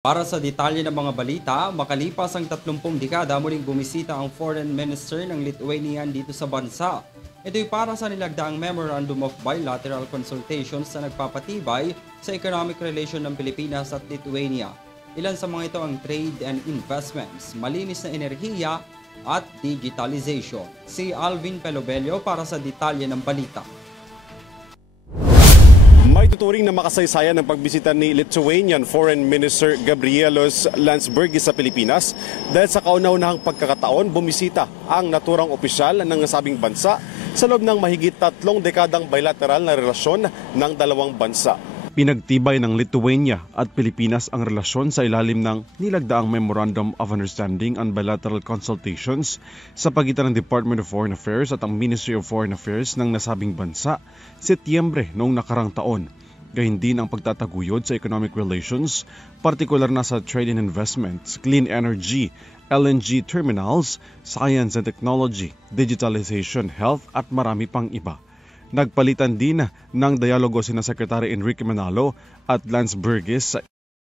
Para sa detalye ng mga balita, makalipas ang 30 dekada muling bumisita ang Foreign Minister ng Lithuania dito sa bansa. Ito'y para sa nilagdaang Memorandum of Bilateral Consultations na nagpapatibay sa economic relation ng Pilipinas at Lithuania. Ilan sa mga ito ang trade and investments, malinis na enerhiya at digitalization. Si Alvin Pelobelio para sa detalye ng balita. May tuturing na makasaysayan ng pagbisita ni Lithuanian Foreign Minister Gabrielos Landsbergis sa Pilipinas dahil sa kauna-unahang pagkakataon bumisita ang naturang opisyal ng nasabing bansa sa loob ng mahigit 3 dekadang bilateral na relasyon ng dalawang bansa. Pinagtibay ng Lithuania at Pilipinas ang relasyon sa ilalim ng nilagdaang Memorandum of Understanding on Bilateral Consultations sa pagitan ng Department of Foreign Affairs at ang Ministry of Foreign Affairs ng nasabing bansa Setyembre noong nakarang taon. Gayun din ang pagtataguyod sa economic relations, partikular na sa trade and investments, clean energy, LNG terminals, science and technology, digitalization, health at marami pang iba. Nagpalitan din ng dialogo sina Secretary Enrique Manalo at Landsbergis sa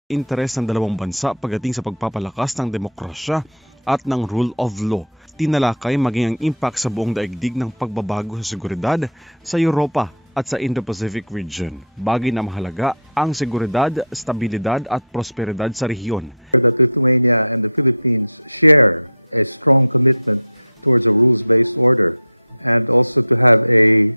interes ng dalawang bansa pagdating sa pagpapalakas ng demokrasya at ng rule of law. Tinalakay maging ang impact sa buong daigdig ng pagbabago sa seguridad sa Europa at sa Indo-Pacific region. Bagay na mahalaga ang seguridad, stabilidad at prosperidad sa rehiyon. That Lithuania and the Philippines share a strong commitment towards a rules-based order and also to have a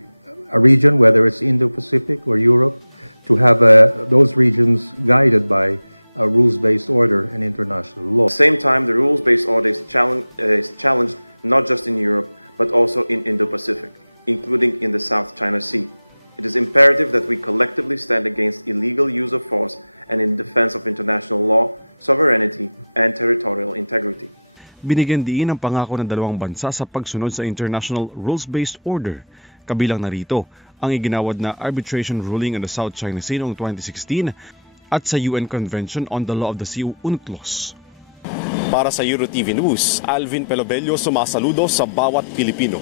region, whether it's Indo-Pacific or Europe, to have those regions guided by a rules-based order and international law. At the same time, the rules-based order is challenged not just in Europe, but also in Indo-Pacific, including in the South China Sea. It is imperative that we collectively stand against illegal use of force and in defense of international law, sovereignty, and territorial integrity. Binigyan diin ang pangako ng dalawang bansa sa pagsunod sa international rules-based order. Kabilang narito ang iginawad na arbitration ruling in the South China Sea noong 2016 at sa UN Convention on the Law of the Sea UNCLOS. Para sa EuroTV News, Alvin Pelobelio sumasaludo sa bawat Pilipino.